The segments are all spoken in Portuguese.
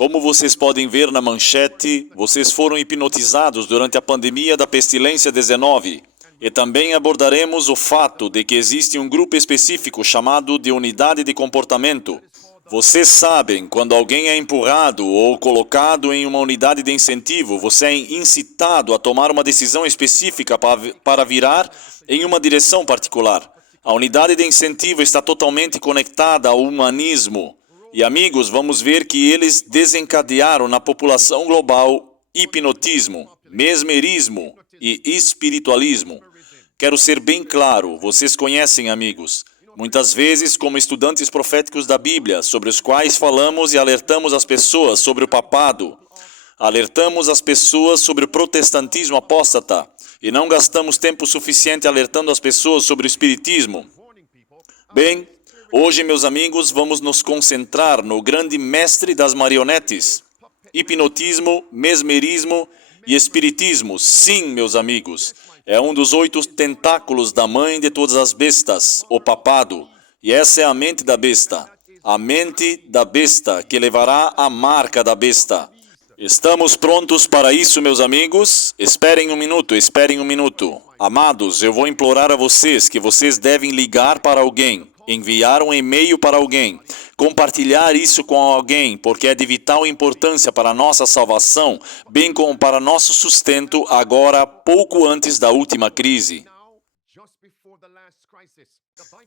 Como vocês podem ver na manchete, vocês foram hipnotizados durante a pandemia da pestilência 19. E também abordaremos o fato de que existe um grupo específico chamado de unidade de comportamento. Vocês sabem, quando alguém é empurrado ou colocado em uma unidade de incentivo, você é incitado a tomar uma decisão específica para virar em uma direção particular. A unidade de incentivo está totalmente conectada ao humanismo. E amigos, vamos ver que eles desencadearam na população global hipnotismo, mesmerismo e espiritualismo. Quero ser bem claro, vocês conhecem, amigos, muitas vezes como estudantes proféticos da Bíblia, sobre os quais falamos e alertamos as pessoas sobre o papado, alertamos as pessoas sobre o protestantismo apóstata e não gastamos tempo suficiente alertando as pessoas sobre o espiritismo. Bem, hoje, meus amigos, vamos nos concentrar no grande mestre das marionetes, hipnotismo, mesmerismo e espiritismo. Sim, meus amigos, é um dos 8 tentáculos da mãe de todas as bestas, o papado. E essa é a mente da besta. A mente da besta que levará a marca da besta. Estamos prontos para isso, meus amigos? Esperem um minuto. Amados, eu vou implorar a vocês que vocês devem ligar para alguém, enviar um e-mail para alguém, compartilhar isso com alguém, porque é de vital importância para a nossa salvação, bem como para nosso sustento agora, pouco antes da última crise.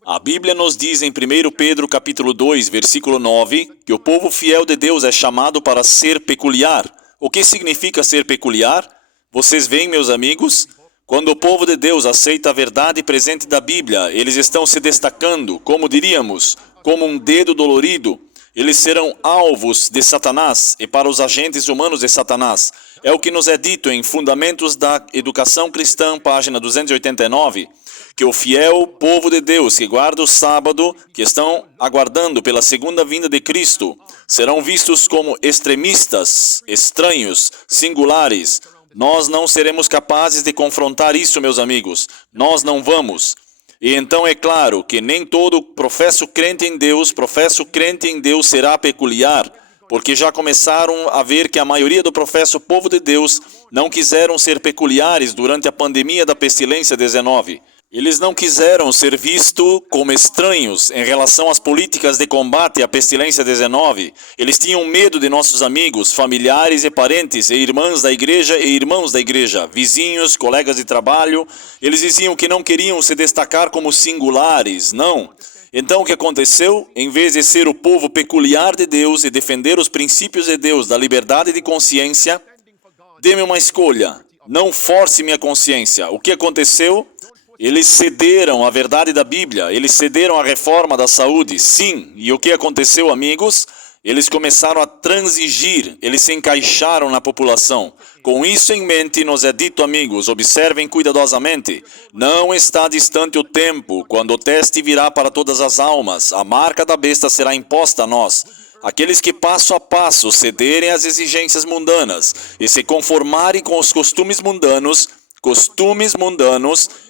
A Bíblia nos diz em 1 Pedro capítulo 2, versículo 9, que o povo fiel de Deus é chamado para ser peculiar. O que significa ser peculiar? Vocês veem, meus amigos? Quando o povo de Deus aceita a verdade presente da Bíblia, eles estão se destacando, como diríamos, como um dedo dolorido. Eles serão alvos de Satanás e para os agentes humanos de Satanás. É o que nos é dito em Fundamentos da Educação Cristã, página 289, que o fiel povo de Deus que guarda o sábado, que estão aguardando pela segunda vinda de Cristo, serão vistos como extremistas, estranhos, singulares. Nós não seremos capazes de confrontar isso, meus amigos. Nós não vamos. E então é claro que nem todo professo crente em Deus será peculiar, porque já começaram a ver que a maioria do professo povo de Deus não quiseram ser peculiares durante a pandemia da pestilência 19. Eles não quiseram ser vistos como estranhos em relação às políticas de combate à pestilência 19. Eles tinham medo de nossos amigos, familiares e parentes, e irmãs da igreja e irmãos da igreja, vizinhos, colegas de trabalho. Eles diziam que não queriam se destacar como singulares, não. Então o que aconteceu? Em vez de ser o povo peculiar de Deus e defender os princípios de Deus da liberdade de consciência, dê-me uma escolha, não force minha consciência. O que aconteceu? Eles cederam à verdade da Bíblia, eles cederam à reforma da saúde, sim. E o que aconteceu, amigos? Eles começaram a transigir, eles se encaixaram na população. Com isso em mente, nos é dito, amigos, observem cuidadosamente, não está distante o tempo, quando o teste virá para todas as almas, a marca da besta será imposta a nós. Aqueles que passo a passo cederem às exigências mundanas e se conformarem com os costumes mundanos,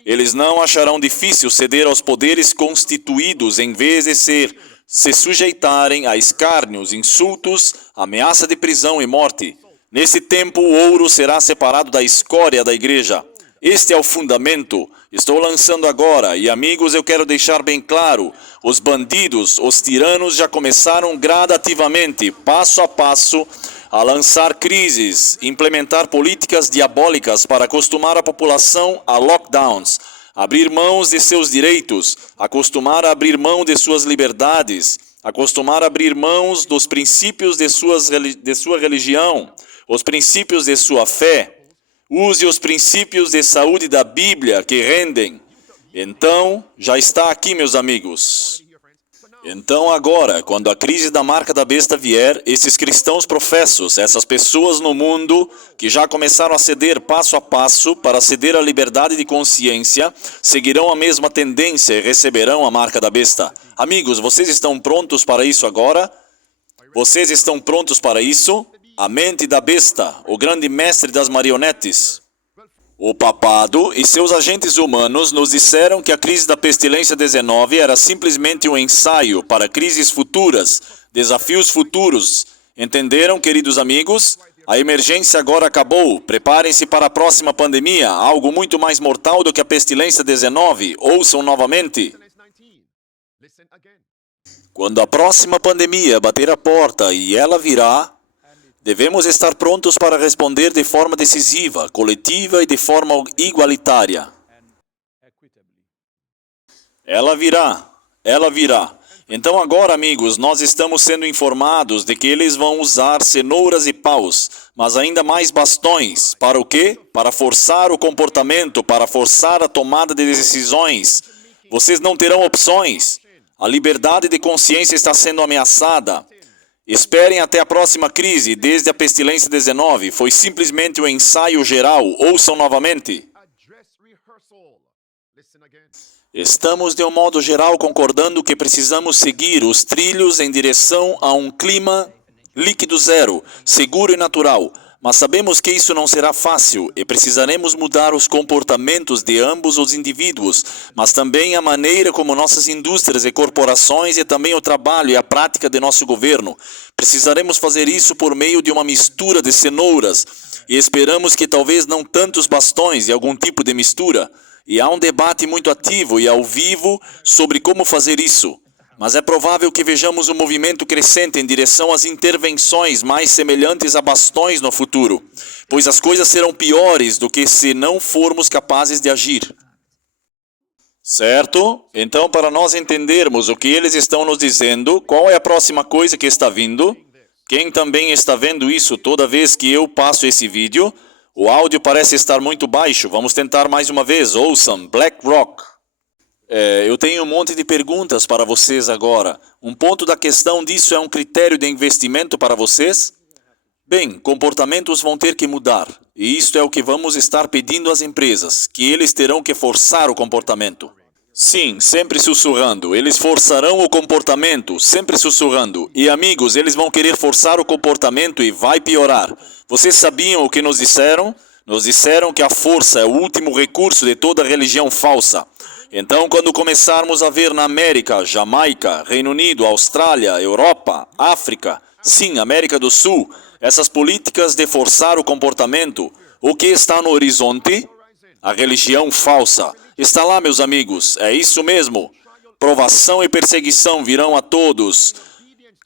eles não acharão difícil ceder aos poderes constituídos em vez de se sujeitarem a escárnios, insultos, ameaça de prisão e morte. Nesse tempo, o ouro será separado da escória da igreja. Este é o fundamento. Estou lançando agora, e amigos, eu quero deixar bem claro, os bandidos, os tiranos já começaram gradativamente, passo a passo, a lançar crises, implementar políticas diabólicas para acostumar a população a lockdowns, abrir mãos de seus direitos, acostumar a abrir mão de suas liberdades, acostumar a abrir mãos dos princípios de sua religião, os princípios de sua fé. Use os princípios de saúde da Bíblia que rendem. Então, já está aqui, meus amigos. Então agora, quando a crise da marca da besta vier, esses cristãos professos, essas pessoas no mundo que já começaram a ceder passo a passo para ceder à liberdade de consciência, seguirão a mesma tendência e receberão a marca da besta. Amigos, vocês estão prontos para isso agora? Vocês estão prontos para isso? A mente da besta, o grande mestre das marionetes. O papado e seus agentes humanos nos disseram que a crise da pestilência 19 era simplesmente um ensaio para crises futuras, desafios futuros, Entenderam, queridos amigos? A emergência agora acabou. Preparem-se para a próxima pandemia, algo muito mais mortal do que a pestilência 19. Ouçam novamente. Quando a próxima pandemia bater a porta e ela virá, devemos estar prontos para responder de forma decisiva, coletiva e de forma igualitária. Ela virá, ela virá. Então agora, amigos, nós estamos sendo informados de que eles vão usar cenouras e paus, mas ainda mais bastões. Para o quê? Para forçar o comportamento, para forçar a tomada de decisões. Vocês não terão opções. A liberdade de consciência está sendo ameaçada. Esperem até a próxima crise, desde a pestilência 19. Foi simplesmente um ensaio geral. Ouçam novamente. Estamos, de um modo geral, concordando que precisamos seguir os trilhos em direção a um clima líquido zero, seguro e natural. Mas sabemos que isso não será fácil e precisaremos mudar os comportamentos de ambos os indivíduos, mas também a maneira como nossas indústrias e corporações e também o trabalho e a prática de nosso governo. Precisaremos fazer isso por meio de uma mistura de cenouras e esperamos que talvez não tantos bastões e algum tipo de mistura. E há um debate muito ativo e ao vivo sobre como fazer isso. Mas é provável que vejamos um movimento crescente em direção às intervenções mais semelhantes a bastões no futuro, pois as coisas serão piores do que se não formos capazes de agir. Certo? Então, para nós entendermos o que eles estão nos dizendo, qual é a próxima coisa que está vindo? Quem também está vendo isso toda vez que eu passo esse vídeo? O áudio parece estar muito baixo. Vamos tentar mais uma vez. Ouçam, BlackRock. Eu tenho um monte de perguntas para vocês agora. Um ponto da questão disso é um critério de investimento para vocês? Bem, comportamentos vão ter que mudar. E isto é o que vamos estar pedindo às empresas, que eles terão que forçar o comportamento. Sim, sempre sussurrando. Eles forçarão o comportamento, sempre sussurrando. E amigos, eles vão querer forçar o comportamento e vai piorar. Vocês sabiam o que nos disseram? Nos disseram que a força é o último recurso de toda religião falsa. Então, quando começarmos a ver na América, Jamaica, Reino Unido, Austrália, Europa, África, sim, América do Sul, essas políticas de forçar o comportamento, o que está no horizonte? A religião falsa. Está lá, meus amigos, é isso mesmo. Provação e perseguição virão a todos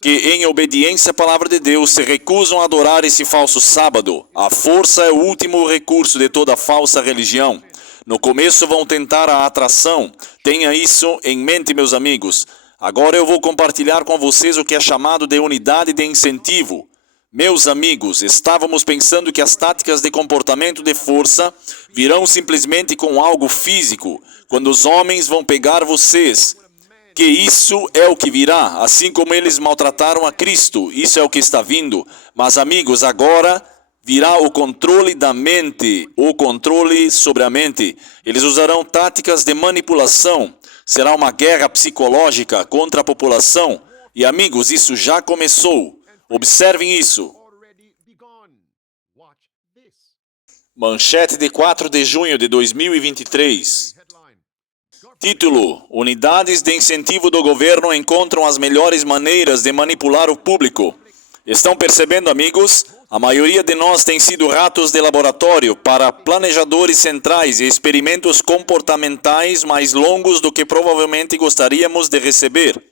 que, em obediência à palavra de Deus, se recusam a adorar esse falso sábado. A força é o último recurso de toda falsa religião. No começo vão tentar a atração. Tenha isso em mente, meus amigos. Agora eu vou compartilhar com vocês o que é chamado de unidade de incentivo. Meus amigos, estávamos pensando que as táticas de comportamento de força virão simplesmente com algo físico, quando os homens vão pegar vocês. Que isso é o que virá, assim como eles maltrataram a Cristo, isso é o que está vindo. Mas amigos, agora virá o controle da mente, o controle sobre a mente. Eles usarão táticas de manipulação, será uma guerra psicológica contra a população. E amigos, isso já começou. Observem isso. Manchete de 4 de junho de 2023. Título: Unidades de incentivo do governo encontram as melhores maneiras de manipular o público. Estão percebendo, amigos? A maioria de nós tem sido ratos de laboratório para planejadores centrais e experimentos comportamentais mais longos do que provavelmente gostaríamos de receber.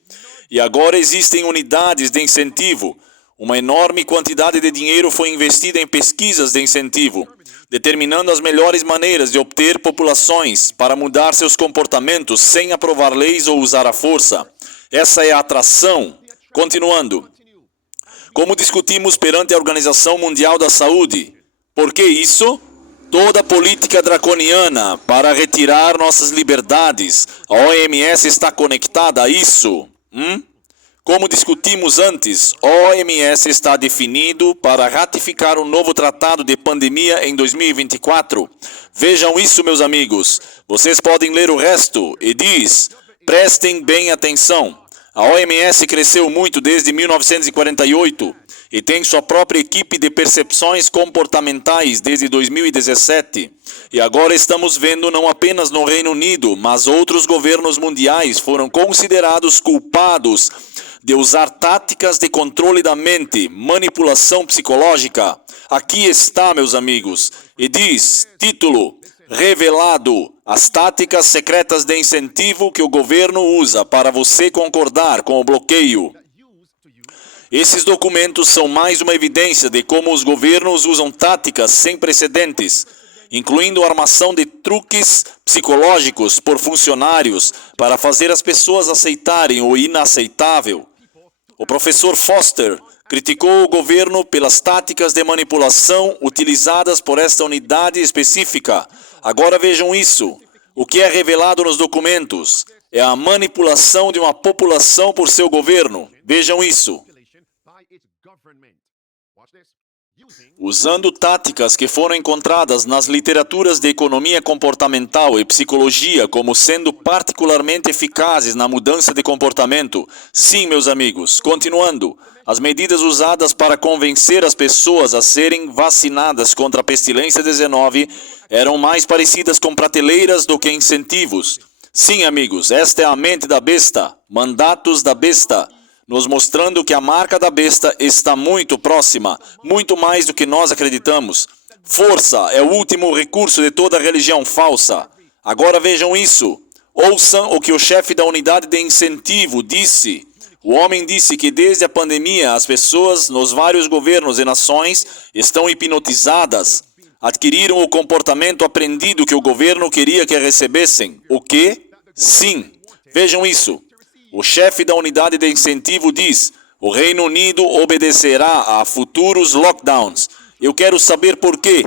E agora existem unidades de incentivo. Uma enorme quantidade de dinheiro foi investida em pesquisas de incentivo, determinando as melhores maneiras de obter populações para mudar seus comportamentos sem aprovar leis ou usar a força. Essa é a atração. Continuando. Como discutimos perante a Organização Mundial da Saúde. Por que isso? Toda política draconiana para retirar nossas liberdades. A OMS está conectada a isso. Como discutimos antes, a OMS está definido para ratificar um novo tratado de pandemia em 2024. Vejam isso, meus amigos. Vocês podem ler o resto e diz, prestem bem atenção. A OMS cresceu muito desde 1948 e tem sua própria equipe de percepções comportamentais desde 2017. E agora estamos vendo não apenas no Reino Unido, mas outros governos mundiais foram considerados culpados de usar táticas de controle da mente, manipulação psicológica. Aqui está, meus amigos, e diz, título, revelado, as táticas secretas de incentivo que o governo usa para você concordar com o bloqueio. Esses documentos são mais uma evidência de como os governos usam táticas sem precedentes, incluindo a armação de truques psicológicos por funcionários para fazer as pessoas aceitarem o inaceitável. O professor Foster criticou o governo pelas táticas de manipulação utilizadas por esta unidade específica. Agora vejam isso. O que é revelado nos documentos é a manipulação de uma população por seu governo. Vejam isso. Usando táticas que foram encontradas nas literaturas de economia comportamental e psicologia como sendo particularmente eficazes na mudança de comportamento. Sim, meus amigos, continuando, as medidas usadas para convencer as pessoas a serem vacinadas contra a pestilência 19 eram mais parecidas com prateleiras do que incentivos. Sim, amigos, esta é a mente da besta, mandatos da besta, nos mostrando que a marca da besta está muito próxima, muito mais do que nós acreditamos. Força é o último recurso de toda religião falsa. Agora vejam isso. Ouçam o que o chefe da unidade de incentivo disse. O homem disse que desde a pandemia as pessoas nos vários governos e nações estão hipnotizadas. Adquiriram o comportamento aprendido que o governo queria que recebessem. O quê? Sim. Vejam isso. O chefe da unidade de incentivo diz, o Reino Unido obedecerá a futuros lockdowns. Eu quero saber por quê.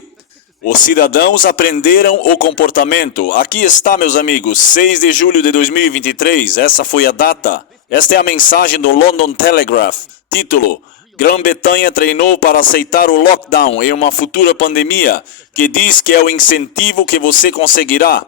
Os cidadãos aprenderam o comportamento. Aqui está, meus amigos, 6 de julho de 2023, essa foi a data. Esta é a mensagem do London Telegraph. Título, Grã-Bretanha treinou para aceitar o lockdown em uma futura pandemia, que diz que é o incentivo que você conseguirá.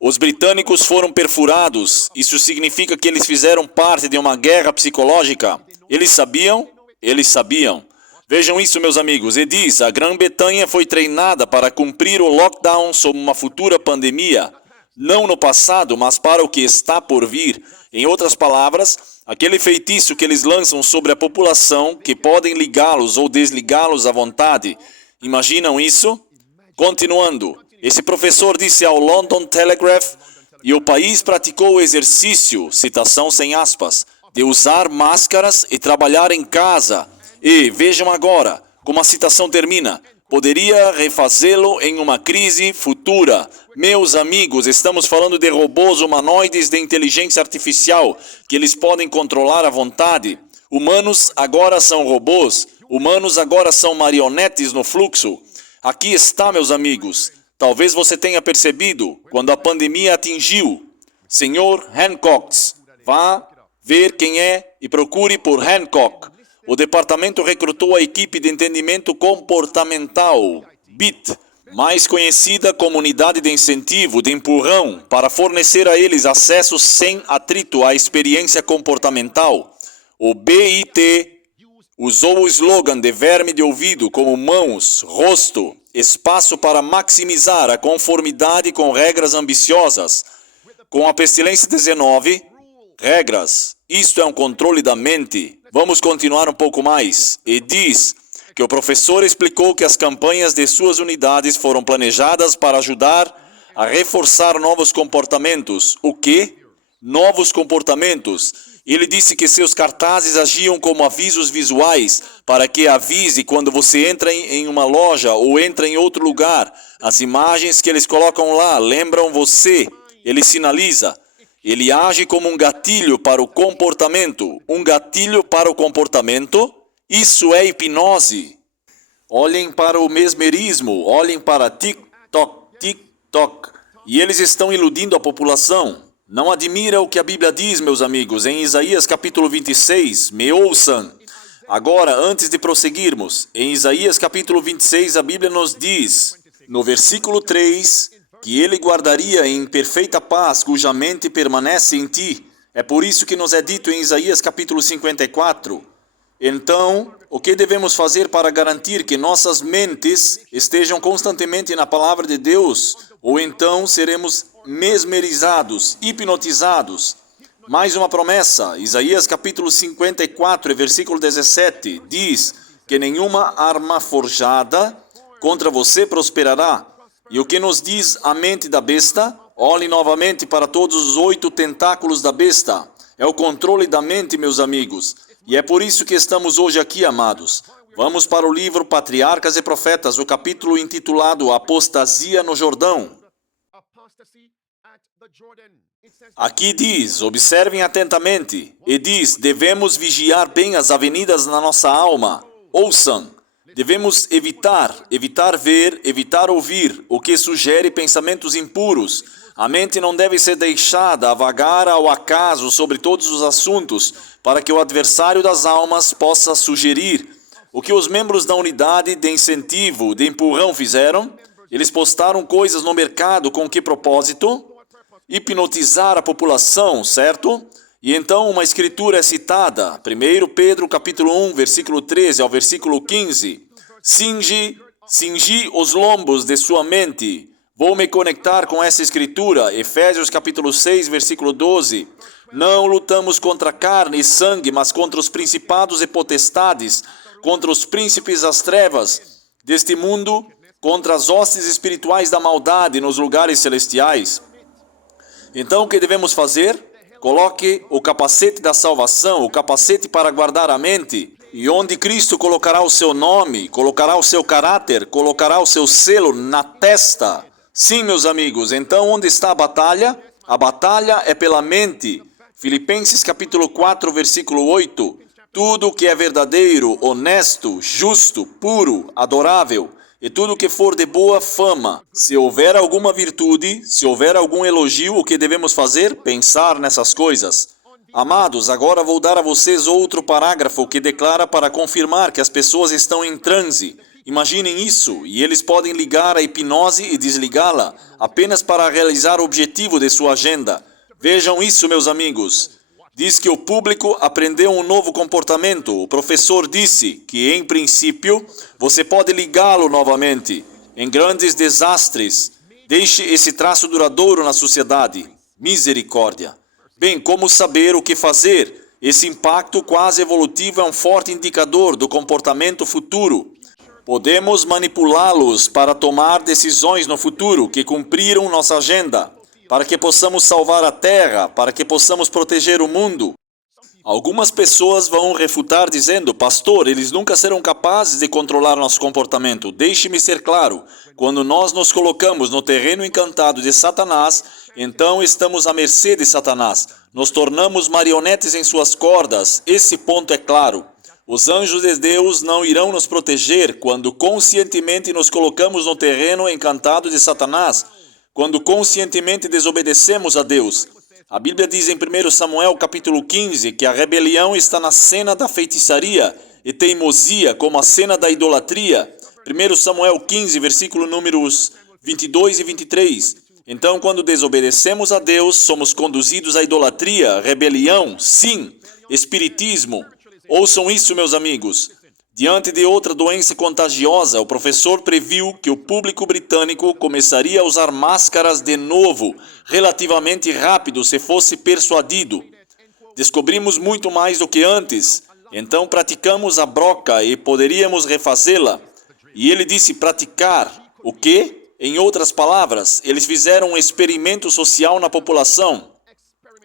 Os britânicos foram perfurados. Isso significa que eles fizeram parte de uma guerra psicológica. Eles sabiam? Eles sabiam. Vejam isso, meus amigos. E diz, a Grã-Bretanha foi treinada para cumprir o lockdown sob uma futura pandemia. Não no passado, mas para o que está por vir. Em outras palavras, aquele feitiço que eles lançam sobre a população, que podem ligá-los ou desligá-los à vontade. Imaginam isso? Continuando. Esse professor disse ao London Telegraph, e o país praticou o exercício, citação sem aspas, de usar máscaras e trabalhar em casa. E, vejam agora, como a citação termina, poderia refazê-lo em uma crise futura. Meus amigos, estamos falando de robôs humanoides de inteligência artificial, que eles podem controlar à vontade. Humanos agora são robôs, humanos agora são marionetes no fluxo. Aqui está, meus amigos. Talvez você tenha percebido quando a pandemia atingiu. Senhor Hancock, vá ver quem é e procure por Hancock. O departamento recrutou a equipe de entendimento comportamental, BIT, mais conhecida como unidade de incentivo, de empurrão, para fornecer a eles acesso sem atrito à experiência comportamental. O BIT usou o slogan de verme de ouvido como mãos, rosto, espaço para maximizar a conformidade com regras ambiciosas. Com a pestilência 19, regras. Isto é um controle da mente. Vamos continuar um pouco mais. E diz que o professor explicou que as campanhas de suas unidades foram planejadas para ajudar a reforçar novos comportamentos. O quê? Novos comportamentos. Ele disse que seus cartazes agiam como avisos visuais para que avise quando você entra em uma loja ou entra em outro lugar. As imagens que eles colocam lá lembram você. Ele sinaliza. Ele age como um gatilho para o comportamento. Um gatilho para o comportamento? Isso é hipnose. Olhem para o mesmerismo. Olhem para TikTok, TikTok. E eles estão iludindo a população. Não admira o que a Bíblia diz, meus amigos, em Isaías capítulo 26, me ouçam. Agora, antes de prosseguirmos, em Isaías capítulo 26, a Bíblia nos diz, no versículo 3, que Ele guardaria em perfeita paz cuja mente permanece em ti. É por isso que nos é dito em Isaías capítulo 54. Então, o que devemos fazer para garantir que nossas mentes estejam constantemente na palavra de Deus? Ou então seremos mesmerizados, hipnotizados. Mais uma promessa, Isaías capítulo 54, versículo 17, diz que nenhuma arma forjada contra você prosperará. E o que nos diz a mente da besta? Olhe novamente para todos os 8 tentáculos da besta. É o controle da mente, meus amigos. E é por isso que estamos hoje aqui, amados. Vamos para o livro Patriarcas e Profetas, o capítulo intitulado Apostasia no Jordão. Aqui diz, observem atentamente, e diz, devemos vigiar bem as avenidas na nossa alma. Ouçam, devemos evitar ver, evitar ouvir, o que sugere pensamentos impuros. A mente não deve ser deixada a vagar ao acaso sobre todos os assuntos, para que o adversário das almas possa sugerir. O que os membros da unidade de incentivo, de empurrão fizeram? Eles postaram coisas no mercado com que propósito? Hipnotizar a população, certo? E então uma escritura é citada, 1 Pedro capítulo 1, versículo 13 ao versículo 15. Cingi os lombos de sua mente. Vou me conectar com essa escritura, Efésios capítulo 6, versículo 12. Não lutamos contra carne e sangue, mas contra os principados e potestades, contra os príncipes das trevas deste mundo, contra as hostes espirituais da maldade nos lugares celestiais. Então, o que devemos fazer? Coloque o capacete da salvação, o capacete para guardar a mente, e onde Cristo colocará o seu nome, colocará o seu caráter, colocará o seu selo na testa. Sim, meus amigos, então onde está a batalha? A batalha é pela mente. Filipenses capítulo 4, versículo 8. Tudo que é verdadeiro, honesto, justo, puro, adorável, e tudo que for de boa fama. Se houver alguma virtude, se houver algum elogio, o que devemos fazer? Pensar nessas coisas. Amados, agora vou dar a vocês outro parágrafo que declara para confirmar que as pessoas estão em transe. Imaginem isso, e eles podem ligar a hipnose e desligá-la, apenas para realizar o objetivo de sua agenda. Vejam isso, meus amigos. Diz que o público aprendeu um novo comportamento. O professor disse que, em princípio, você pode ligá-lo novamente. Em grandes desastres, deixe esse traço duradouro na sociedade. Misericórdia. Bem, como saber o que fazer? Esse impacto quase evolutivo é um forte indicador do comportamento futuro. Podemos manipulá-los para tomar decisões no futuro que cumpriram nossa agenda, para que possamos salvar a terra, para que possamos proteger o mundo. Algumas pessoas vão refutar dizendo, pastor, eles nunca serão capazes de controlar nosso comportamento. Deixe-me ser claro, quando nós nos colocamos no terreno encantado de Satanás, então estamos à mercê de Satanás. Nos tornamos marionetes em suas cordas, esse ponto é claro. Os anjos de Deus não irão nos proteger quando conscientemente nos colocamos no terreno encantado de Satanás, quando conscientemente desobedecemos a Deus. A Bíblia diz em 1 Samuel capítulo 15 que a rebelião está na cena da feitiçaria e teimosia como a cena da idolatria. 1 Samuel 15, versículo números 22 e 23. Então, quando desobedecemos a Deus, somos conduzidos à idolatria, rebelião, sim, espiritismo. Ouçam isso, meus amigos. Diante de outra doença contagiosa, o professor previu que o público britânico começaria a usar máscaras de novo, relativamente rápido, se fosse persuadido. Descobrimos muito mais do que antes, então praticamos a broca e poderíamos refazê-la. E ele disse praticar. O quê? Em outras palavras, eles fizeram um experimento social na população.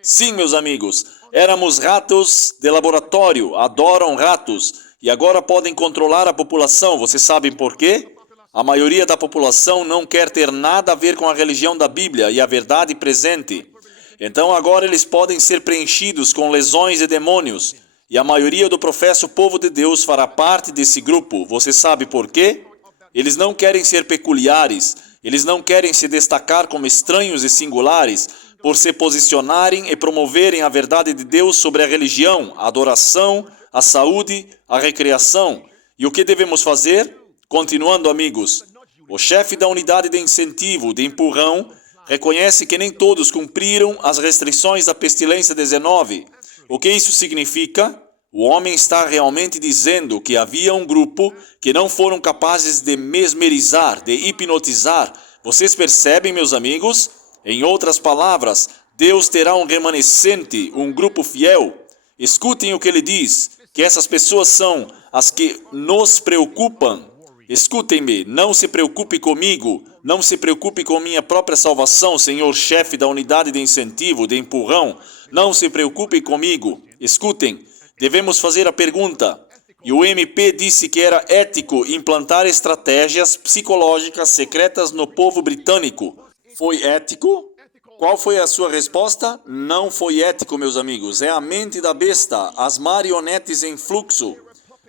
Sim, meus amigos, éramos ratos de laboratório, adoram ratos. E agora podem controlar a população. Vocês sabem por quê? A maioria da população não quer ter nada a ver com a religião da Bíblia e a verdade presente. Então agora eles podem ser preenchidos com lesões e demônios. E a maioria do professo povo de Deus fará parte desse grupo. Você sabe por quê? Eles não querem ser peculiares. Eles não querem se destacar como estranhos e singulares por se posicionarem e promoverem a verdade de Deus sobre a religião, a adoração, a saúde, a recreação. E o que devemos fazer? Continuando, amigos, o chefe da unidade de incentivo, de empurrão, reconhece que nem todos cumpriram as restrições da pestilência 19. O que isso significa? O homem está realmente dizendo que havia um grupo que não foram capazes de mesmerizar, de hipnotizar. Vocês percebem, meus amigos? Em outras palavras, Deus terá um remanescente, um grupo fiel. Escutem o que ele diz, que essas pessoas são as que nos preocupam. Escutem-me, não se preocupe comigo, não se preocupe com minha própria salvação, senhor chefe da unidade de incentivo, de empurrão. Não se preocupe comigo. Escutem, devemos fazer a pergunta. E o MP disse que era ético implantar estratégias psicológicas secretas no povo britânico. Foi ético? Qual foi a sua resposta? Não foi ético, meus amigos. É a mente da besta, as marionetes em fluxo.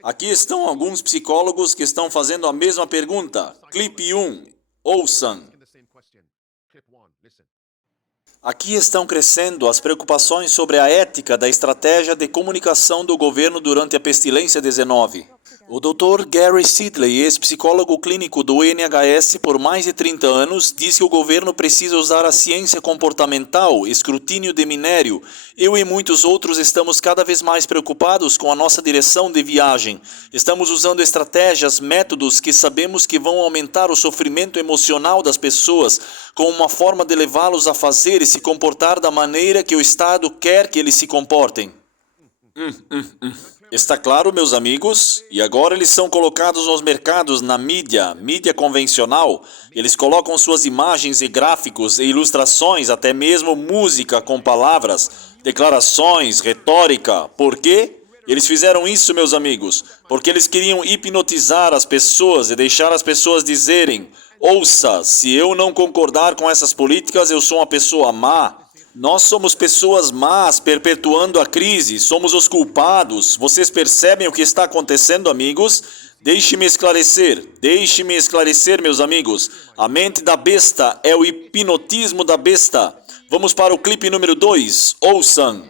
Aqui estão alguns psicólogos que estão fazendo a mesma pergunta. Clipe 1. Ouçam. Aqui estão crescendo as preocupações sobre a ética da estratégia de comunicação do governo durante a pestilência 19. O Dr. Gary Sidley, ex-psicólogo clínico do NHS por mais de 30 anos, diz que o governo precisa usar a ciência comportamental, escrutínio de minério. Eu e muitos outros estamos cada vez mais preocupados com a nossa direção de viagem. Estamos usando estratégias, métodos que sabemos que vão aumentar o sofrimento emocional das pessoas, como uma forma de levá-los a fazer e se comportar da maneira que o Estado quer que eles se comportem. Está claro, meus amigos? E agora eles são colocados nos mercados, na mídia convencional. Eles colocam suas imagens e gráficos e ilustrações, até mesmo música com palavras, declarações, retórica. Por quê? Eles fizeram isso, meus amigos, porque eles queriam hipnotizar as pessoas e deixar as pessoas dizerem: ouça, se eu não concordar com essas políticas, eu sou uma pessoa má. Nós somos pessoas más, perpetuando a crise, somos os culpados. Vocês percebem o que está acontecendo, amigos? Deixe-me esclarecer, meus amigos. A mente da besta é o hipnotismo da besta. Vamos para o clipe número 2, ouçam.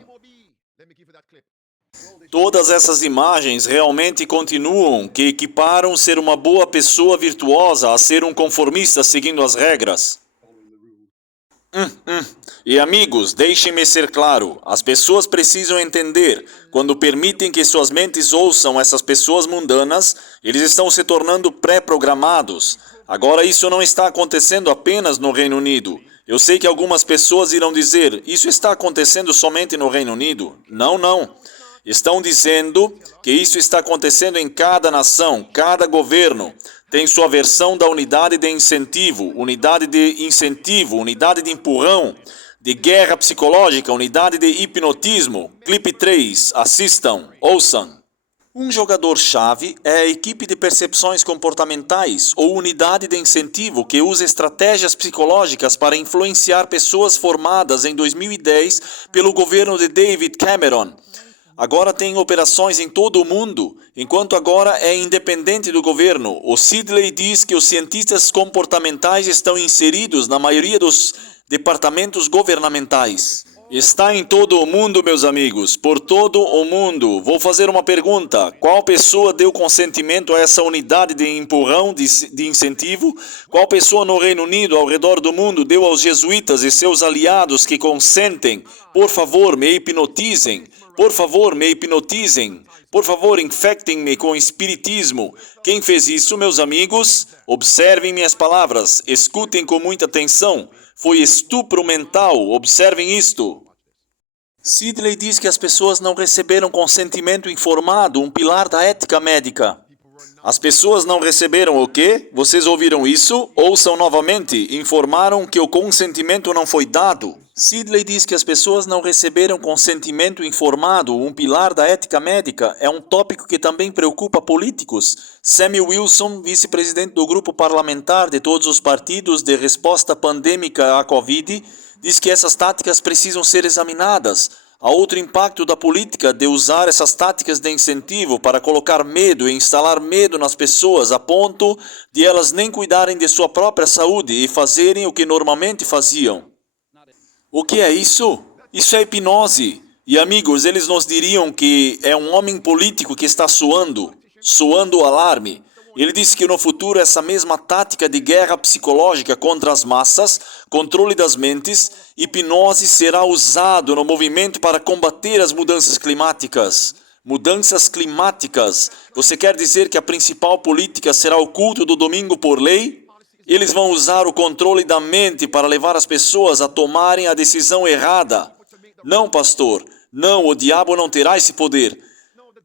Todas essas imagens realmente continuam, que equiparam ser uma boa pessoa virtuosa a ser um conformista seguindo as regras. E amigos, deixem-me ser claro, as pessoas precisam entender, quando permitem que suas mentes ouçam essas pessoas mundanas, eles estão se tornando pré-programados. Agora isso não está acontecendo apenas no Reino Unido. Eu sei que algumas pessoas irão dizer, isso está acontecendo somente no Reino Unido. Não. Estão dizendo que isso está acontecendo em cada nação, cada governo. Tem sua versão da unidade de incentivo, unidade de empurrão, de guerra psicológica, unidade de hipnotismo. Clipe 3, assistam, ouçam. Um jogador-chave é a equipe de percepções comportamentais ou unidade de incentivo que usa estratégias psicológicas para influenciar pessoas formadas em 2010 pelo governo de David Cameron. Agora tem operações em todo o mundo, enquanto agora é independente do governo. O Sidley diz que os cientistas comportamentais estão inseridos na maioria dos departamentos governamentais. Está em todo o mundo, meus amigos, por todo o mundo. Vou fazer uma pergunta. Qual pessoa deu consentimento a essa unidade de empurrão, de incentivo? Qual pessoa no Reino Unido, ao redor do mundo, deu aos jesuítas e seus aliados que consentem? Por favor, me hipnotizem. Por favor, me hipnotizem. Por favor, infectem-me com espiritismo. Quem fez isso, meus amigos? Observem minhas palavras. Escutem com muita atenção. Foi estupro mental. Observem isto. Sidley diz que as pessoas não receberam consentimento informado, um pilar da ética médica. As pessoas não receberam o quê? Vocês ouviram isso? Ouçam novamente. Informaram que o consentimento não foi dado. Sidley diz que as pessoas não receberam consentimento informado, um pilar da ética médica. É um tópico que também preocupa políticos. Samuel Wilson, vice-presidente do grupo parlamentar de todos os partidos de resposta pandêmica à Covid, diz que essas táticas precisam ser examinadas. Há outro impacto da política de usar essas táticas de incentivo para colocar medo e instalar medo nas pessoas a ponto de elas nem cuidarem de sua própria saúde e fazerem o que normalmente faziam. O que é isso? Isso é hipnose. E amigos, eles nos diriam que é um homem político que está soando o alarme. Ele disse que no futuro essa mesma tática de guerra psicológica contra as massas, controle das mentes, hipnose será usado no movimento para combater as mudanças climáticas. Mudanças climáticas. Você quer dizer que a principal política será o culto do domingo por lei? Eles vão usar o controle da mente para levar as pessoas a tomarem a decisão errada. Não, pastor. Não, o diabo não terá esse poder.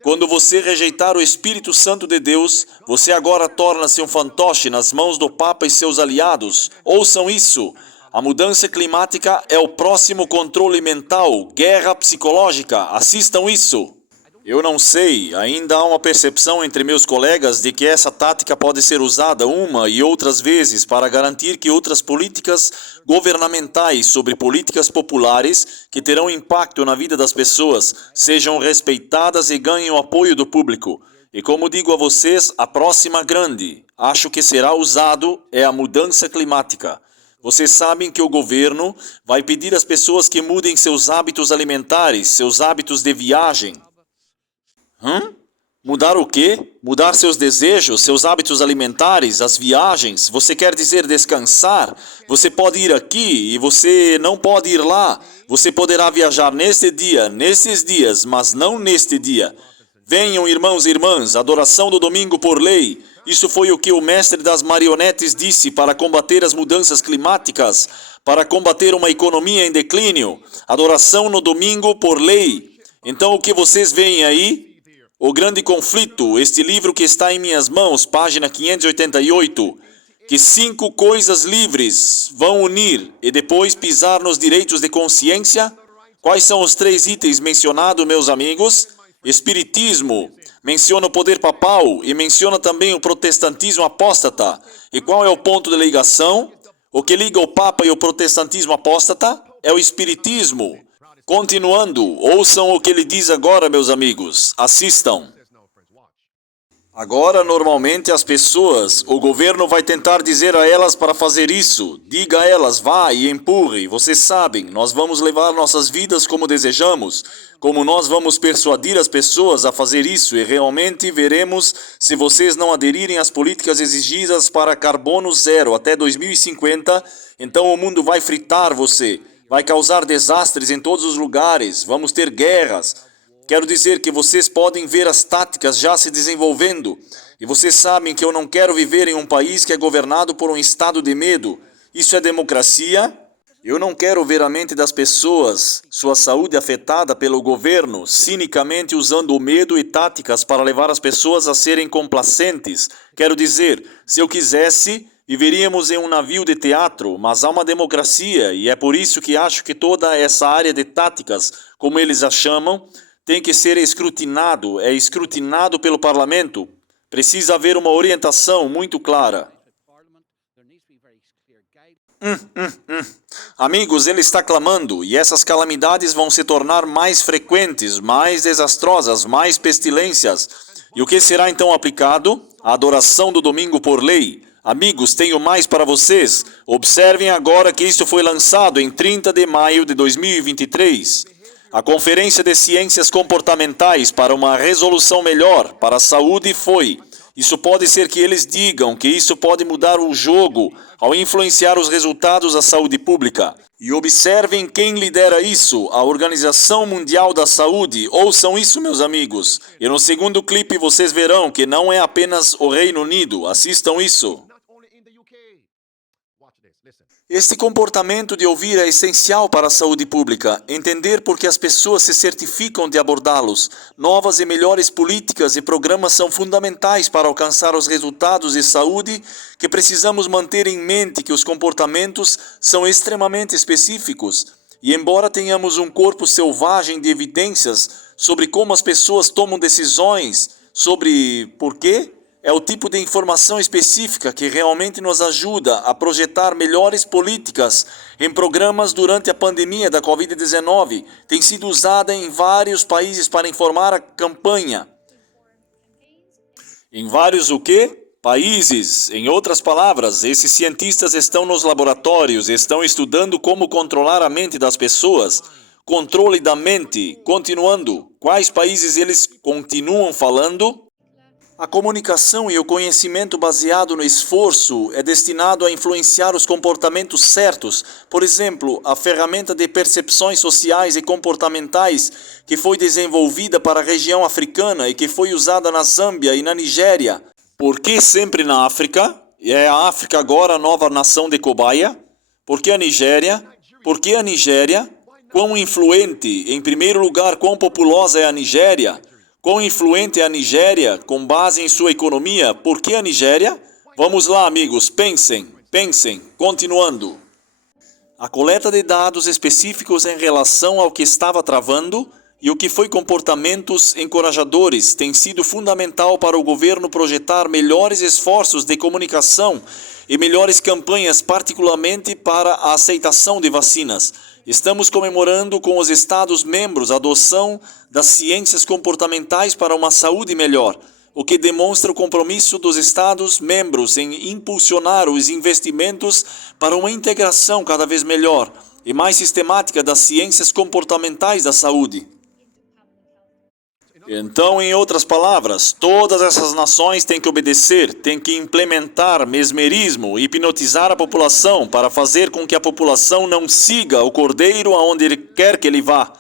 Quando você rejeitar o Espírito Santo de Deus, você agora torna-se um fantoche nas mãos do Papa e seus aliados. Ouçam isso. A mudança climática é o próximo controle mental, guerra psicológica. Assistam isso. Eu não sei, ainda há uma percepção entre meus colegas de que essa tática pode ser usada uma e outras vezes para garantir que outras políticas governamentais sobre políticas populares que terão impacto na vida das pessoas sejam respeitadas e ganhem o apoio do público. E como digo a vocês, a próxima grande, acho que será usado, é a mudança climática. Vocês sabem que o governo vai pedir às pessoas que mudem seus hábitos alimentares, seus hábitos de viagem. Mudar o quê? Mudar seus desejos, seus hábitos alimentares, as viagens? Você quer dizer descansar? Você pode ir aqui e você não pode ir lá. Você poderá viajar neste dia, nesses dias, mas não neste dia. Venham, irmãos e irmãs, adoração do domingo por lei. Isso foi o que o mestre das marionetes disse para combater as mudanças climáticas, para combater uma economia em declínio. Adoração no domingo por lei. Então o que vocês veem aí? O Grande Conflito, este livro que está em minhas mãos, página 588, que 5 coisas livres vão unir e depois pisar nos direitos de consciência. Quais são os 3 itens mencionados, meus amigos? Espiritismo, menciona o poder papal e menciona também o protestantismo apóstata. E qual é o ponto de ligação? O que liga o Papa e o protestantismo apóstata é o Espiritismo. Continuando, ouçam o que ele diz agora, meus amigos. Assistam. Agora, normalmente, as pessoas, o governo vai tentar dizer a elas para fazer isso. Diga a elas, vá e empurre. Vocês sabem, nós vamos levar nossas vidas como desejamos. Como nós vamos persuadir as pessoas a fazer isso e realmente veremos se vocês não aderirem às políticas exigidas para carbono zero até 2050, então o mundo vai fritar você. Vai causar desastres em todos os lugares, vamos ter guerras. Quero dizer que vocês podem ver as táticas já se desenvolvendo. E vocês sabem que eu não quero viver em um país que é governado por um estado de medo. Isso é democracia? Eu não quero ver a mente das pessoas, sua saúde afetada pelo governo, cinicamente usando o medo e táticas para levar as pessoas a serem complacentes. Quero dizer, se eu quisesse, viveríamos em um navio de teatro, mas há uma democracia e é por isso que acho que toda essa área de táticas, como eles a chamam, tem que ser escrutinado, é escrutinado pelo parlamento. Precisa haver uma orientação muito clara. Amigos, ele está clamando e essas calamidades vão se tornar mais frequentes, mais desastrosas, mais pestilências. E o que será então aplicado? A adoração do domingo por lei. Amigos, tenho mais para vocês. Observem agora que isso foi lançado em 30 de maio de 2023. A Conferência de Ciências Comportamentais para uma resolução melhor para a saúde foi. Isso pode ser que eles digam que isso pode mudar o jogo ao influenciar os resultados da saúde pública. E observem quem lidera isso, a Organização Mundial da Saúde. Ouçam isso, meus amigos. E no segundo clipe vocês verão que não é apenas o Reino Unido. Assistam isso. Este comportamento de ouvir é essencial para a saúde pública. Entender por que as pessoas se certificam de abordá-los. Novas e melhores políticas e programas são fundamentais para alcançar os resultados de saúde que precisamos manter em mente que os comportamentos são extremamente específicos. E embora tenhamos um corpo selvagem de evidências sobre como as pessoas tomam decisões, sobre por quê, é o tipo de informação específica que realmente nos ajuda a projetar melhores políticas em programas durante a pandemia da Covid-19. Tem sido usada em vários países para informar a campanha. Em vários o quê? Países. Em outras palavras, esses cientistas estão nos laboratórios, estão estudando como controlar a mente das pessoas. Controle da mente. Continuando, quais países eles continuam falando? A comunicação e o conhecimento baseado no esforço é destinado a influenciar os comportamentos certos. Por exemplo, a ferramenta de percepções sociais e comportamentais que foi desenvolvida para a região africana e que foi usada na Zâmbia e na Nigéria. Por que sempre na África? É a África agora a nova nação de cobaia? Por que a Nigéria? Por que a Nigéria? Quão influente, em primeiro lugar, quão populosa é a Nigéria? Quão influente é a Nigéria com base em sua economia? Por que a Nigéria? Vamos lá, amigos, pensem. Continuando. A coleta de dados específicos em relação ao que estava travando e o que foi comportamentos encorajadores tem sido fundamental para o governo projetar melhores esforços de comunicação e melhores campanhas, particularmente para a aceitação de vacinas. Estamos comemorando com os Estados-membros a adoção das ciências comportamentais para uma saúde melhor, o que demonstra o compromisso dos Estados-membros em impulsionar os investimentos para uma integração cada vez melhor e mais sistemática das ciências comportamentais da saúde. Então, em outras palavras, todas essas nações têm que obedecer, têm que implementar mesmerismo e hipnotizar a população para fazer com que a população não siga o cordeiro aonde ele quer que ele vá,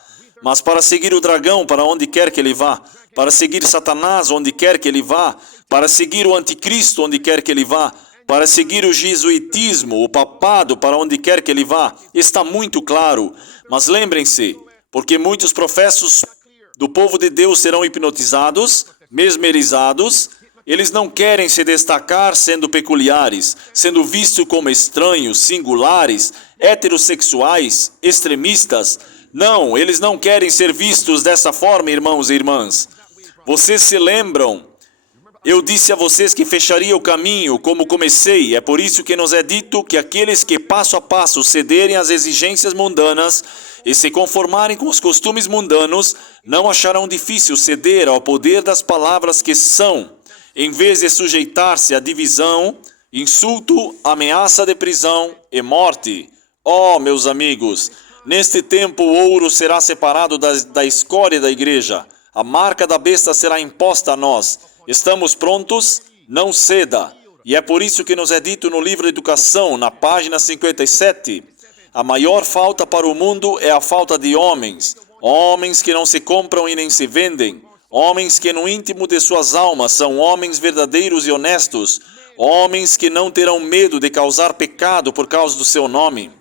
mas para seguir o dragão para onde quer que ele vá, para seguir Satanás onde quer que ele vá, para seguir o anticristo onde quer que ele vá, para seguir o jesuitismo, o papado para onde quer que ele vá. Está muito claro, mas lembrem-se, porque muitos professos do povo de Deus serão hipnotizados, mesmerizados. Eles não querem se destacar sendo peculiares, sendo vistos como estranhos, singulares, heterossexuais, extremistas. Não, eles não querem ser vistos dessa forma, irmãos e irmãs. Vocês se lembram? Eu disse a vocês que fecharia o caminho como comecei. É por isso que nos é dito que aqueles que passo a passo cederem às exigências mundanas e se conformarem com os costumes mundanos, não acharão difícil ceder ao poder das palavras que são, em vez de sujeitar-se à divisão, insulto, ameaça de prisão e morte. Oh, meus amigos, neste tempo o ouro será separado da escória da igreja. A marca da besta será imposta a nós. Estamos prontos? Não ceda. E é por isso que nos é dito no livro Educação, na página 57, a maior falta para o mundo é a falta de homens. Homens que não se compram e nem se vendem. Homens que no íntimo de suas almas são homens verdadeiros e honestos. Homens que não terão medo de causar pecado por causa do seu nome.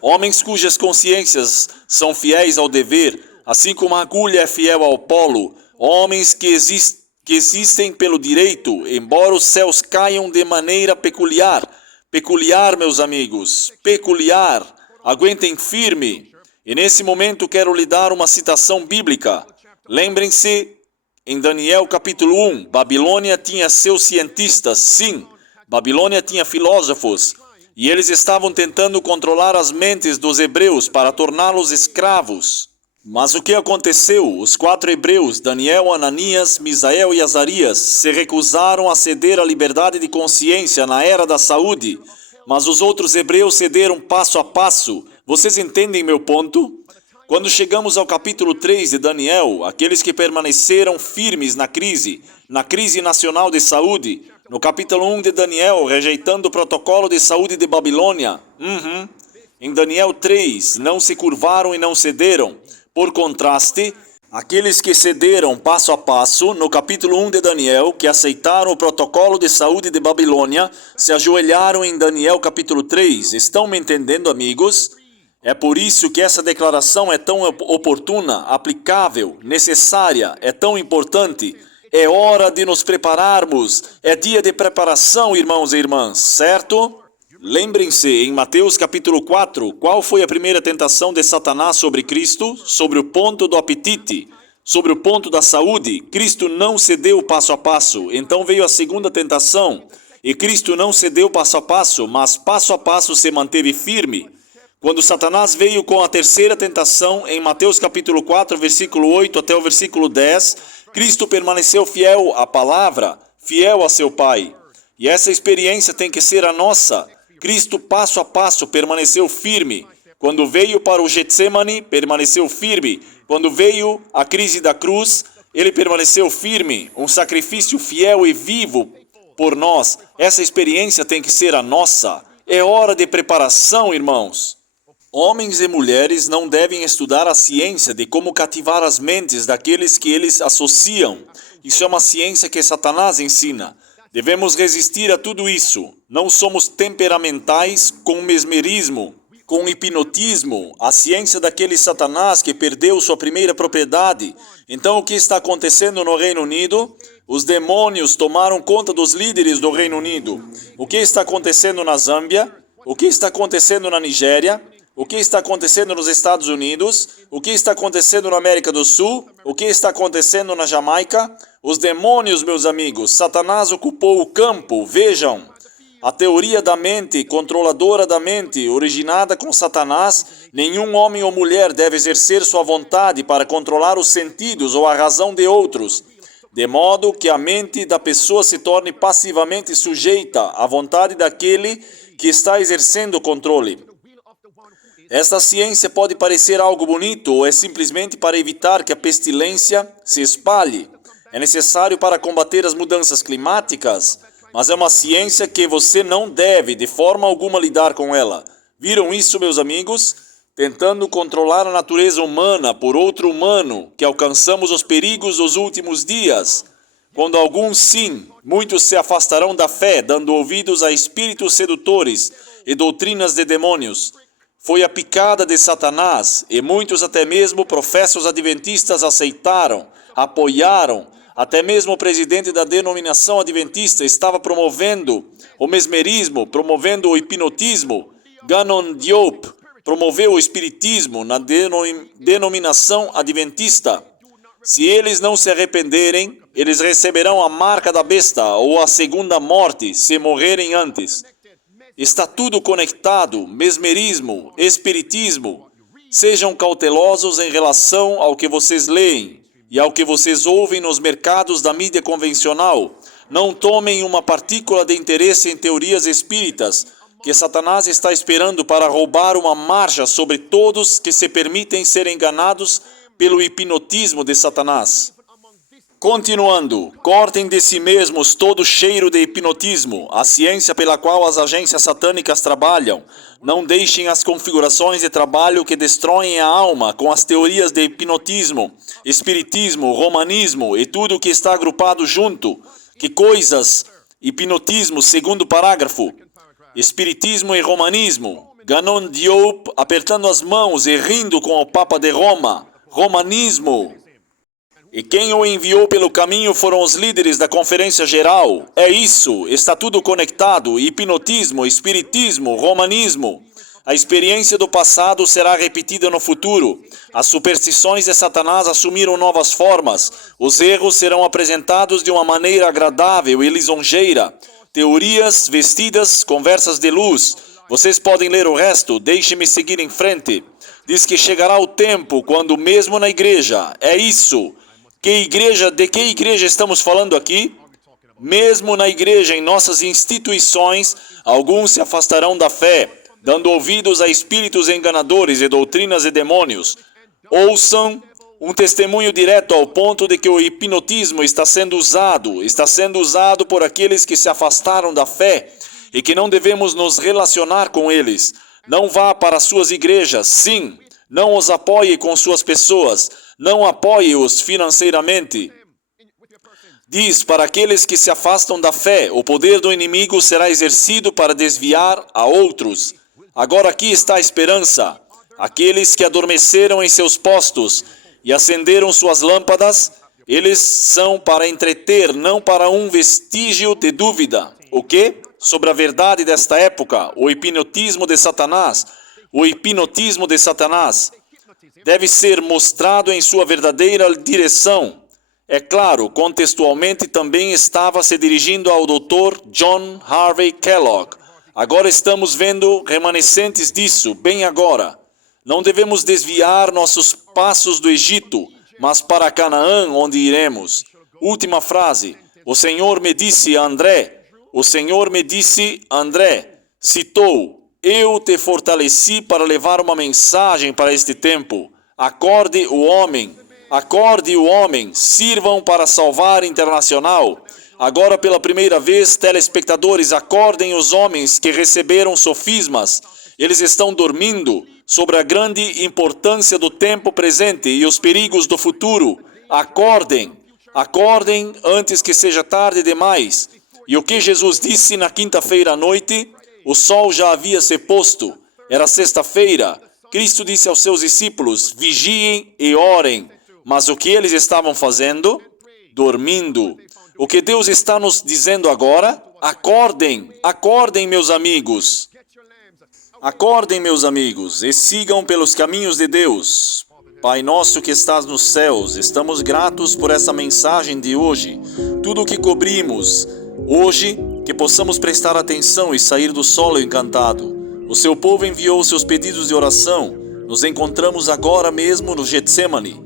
Homens cujas consciências são fiéis ao dever, assim como a agulha é fiel ao polo. Homens que existem pelo direito, embora os céus caiam de maneira peculiar. Peculiar, meus amigos, peculiar. Aguentem firme. E nesse momento quero lhe dar uma citação bíblica. Lembrem-se, em Daniel capítulo 1, Babilônia tinha seus cientistas, sim. Babilônia tinha filósofos. E eles estavam tentando controlar as mentes dos hebreus para torná-los escravos. Mas o que aconteceu? Os 4 hebreus, Daniel, Ananias, Misael e Azarias, se recusaram a ceder à liberdade de consciência na era da saúde. Mas os outros hebreus cederam passo a passo. Vocês entendem meu ponto? Quando chegamos ao capítulo 3 de Daniel, aqueles que permaneceram firmes na crise nacional de saúde, no capítulo 1 de Daniel, rejeitando o protocolo de saúde de Babilônia. Em Daniel 3, não se curvaram e não cederam. Por contraste, aqueles que cederam passo a passo, no capítulo 1 de Daniel, que aceitaram o protocolo de saúde de Babilônia, se ajoelharam em Daniel capítulo 3. Estão me entendendo, amigos? É por isso que essa declaração é tão oportuna, aplicável, necessária, é tão importante. É hora de nos prepararmos. É dia de preparação, irmãos e irmãs, certo? Lembrem-se, em Mateus capítulo 4, qual foi a primeira tentação de Satanás sobre Cristo? Sobre o ponto do apetite, sobre o ponto da saúde. Cristo não cedeu passo a passo. Então veio a segunda tentação. E Cristo não cedeu passo a passo se manteve firme. Quando Satanás veio com a terceira tentação, em Mateus capítulo 4, versículo 8 até o versículo 10, Cristo permaneceu fiel à palavra, fiel a seu Pai. E essa experiência tem que ser a nossa. Cristo, passo a passo, permaneceu firme. Quando veio para o Getsemane, permaneceu firme. Quando veio a crise da cruz, ele permaneceu firme. Um sacrifício fiel e vivo por nós. Essa experiência tem que ser a nossa. É hora de preparação, irmãos. Homens e mulheres não devem estudar a ciência de como cativar as mentes daqueles que eles associam. Isso é uma ciência que Satanás ensina. Devemos resistir a tudo isso. Não somos temperamentais com mesmerismo, com hipnotismo, a ciência daquele Satanás que perdeu sua primeira propriedade. Então, o que está acontecendo no Reino Unido? Os demônios tomaram conta dos líderes do Reino Unido. O que está acontecendo na Zâmbia? O que está acontecendo na Nigéria? O que está acontecendo nos Estados Unidos? O que está acontecendo na América do Sul? O que está acontecendo na Jamaica? Os demônios, meus amigos, Satanás ocupou o campo. Vejam, a teoria da mente, controladora da mente, originada com Satanás, nenhum homem ou mulher deve exercer sua vontade para controlar os sentidos ou a razão de outros, de modo que a mente da pessoa se torne passivamente sujeita à vontade daquele que está exercendo o controle. Esta ciência pode parecer algo bonito ou é simplesmente para evitar que a pestilência se espalhe. É necessário para combater as mudanças climáticas, mas é uma ciência que você não deve de forma alguma lidar com ela. Viram isso, meus amigos? Tentando controlar a natureza humana por outro humano, que alcançamos os perigos dos últimos dias. Quando alguns sim, muitos se afastarão da fé, dando ouvidos a espíritos sedutores e doutrinas de demônios. Foi a picada de Satanás, e muitos até mesmo professos adventistas aceitaram, apoiaram. Até mesmo o presidente da denominação adventista estava promovendo o mesmerismo, promovendo o hipnotismo. Gannon Diop promoveu o espiritismo na denominação adventista. Se eles não se arrependerem, eles receberão a marca da besta ou a segunda morte, se morrerem antes. Está tudo conectado, mesmerismo, espiritismo. Sejam cautelosos em relação ao que vocês leem e ao que vocês ouvem nos mercados da mídia convencional. Não tomem uma partícula de interesse em teorias espíritas, que Satanás está esperando para roubar uma marcha sobre todos que se permitem ser enganados pelo hipnotismo de Satanás. Continuando, cortem de si mesmos todo cheiro de hipnotismo, a ciência pela qual as agências satânicas trabalham. Não deixem as configurações de trabalho que destroem a alma com as teorias de hipnotismo, espiritismo, romanismo e tudo o que está agrupado junto. Que coisas? Hipnotismo, segundo parágrafo. Espiritismo e romanismo. Gannon Diop apertando as mãos e rindo com o Papa de Roma. Romanismo. E quem o enviou pelo caminho foram os líderes da Conferência Geral. É isso, está tudo conectado. Hipnotismo, espiritismo, romanismo. A experiência do passado será repetida no futuro. As superstições de Satanás assumiram novas formas. Os erros serão apresentados de uma maneira agradável e lisonjeira. Teorias vestidas, conversas de luz. Vocês podem ler o resto, deixe-me seguir em frente. Diz que chegará o tempo quando mesmo na igreja, é isso. De que igreja estamos falando aqui? Mesmo na igreja, em nossas instituições, alguns se afastarão da fé, dando ouvidos a espíritos enganadores e doutrinas de demônios. Ouçam um testemunho direto ao ponto de que o hipnotismo está sendo usado por aqueles que se afastaram da fé e que não devemos nos relacionar com eles. Não vá para suas igrejas, sim. Não os apoie com suas pessoas. Não apoie-os financeiramente. Diz, para aqueles que se afastam da fé, o poder do inimigo será exercido para desviar a outros. Agora aqui está a esperança. Aqueles que adormeceram em seus postos e acenderam suas lâmpadas, eles são para entreter, não para um vestígio de dúvida. O quê? Sobre a verdade desta época, o hipnotismo de Satanás. O hipnotismo de Satanás deve ser mostrado em sua verdadeira direção. É claro, contextualmente também estava se dirigindo ao Dr. John Harvey Kellogg. Agora estamos vendo remanescentes disso, bem agora. Não devemos desviar nossos passos do Egito, mas para Canaã, onde iremos. Última frase. O Senhor me disse, André, citou, eu te fortaleci para levar uma mensagem para este tempo. Acorde o homem, sirvam para salvar internacional. Agora, pela primeira vez, telespectadores, acordem os homens que receberam sofismas. Eles estão dormindo sobre a grande importância do tempo presente e os perigos do futuro. Acordem antes que seja tarde demais. E o que Jesus disse na quinta-feira à noite? O sol já havia se posto. Era sexta-feira. Cristo disse aos seus discípulos: vigiem e orem. Mas o que eles estavam fazendo? Dormindo. O que Deus está nos dizendo agora? Acordem, acordem, meus amigos. Acordem, meus amigos, e sigam pelos caminhos de Deus. Pai nosso que estás nos céus, estamos gratos por essa mensagem de hoje. Tudo o que cobrimos hoje, que possamos prestar atenção e sair do solo encantado. O seu povo enviou seus pedidos de oração. Nos encontramos agora mesmo no Getsemane.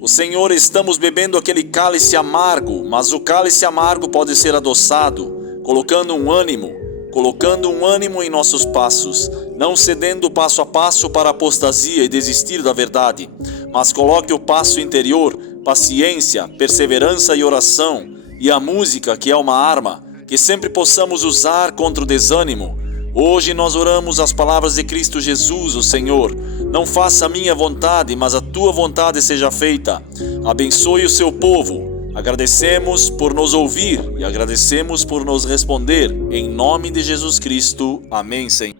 O Senhor, estamos bebendo aquele cálice amargo, mas o cálice amargo pode ser adoçado, colocando um ânimo em nossos passos, não cedendo passo a passo para a apostasia e desistir da verdade, mas coloque o passo interior, paciência, perseverança e oração, e a música, que é uma arma, que sempre possamos usar contra o desânimo. Hoje nós oramos as palavras de Cristo Jesus, o Senhor. Não faça a minha vontade, mas a tua vontade seja feita. Abençoe o seu povo. Agradecemos por nos ouvir e agradecemos por nos responder. Em nome de Jesus Cristo. Amém, Senhor.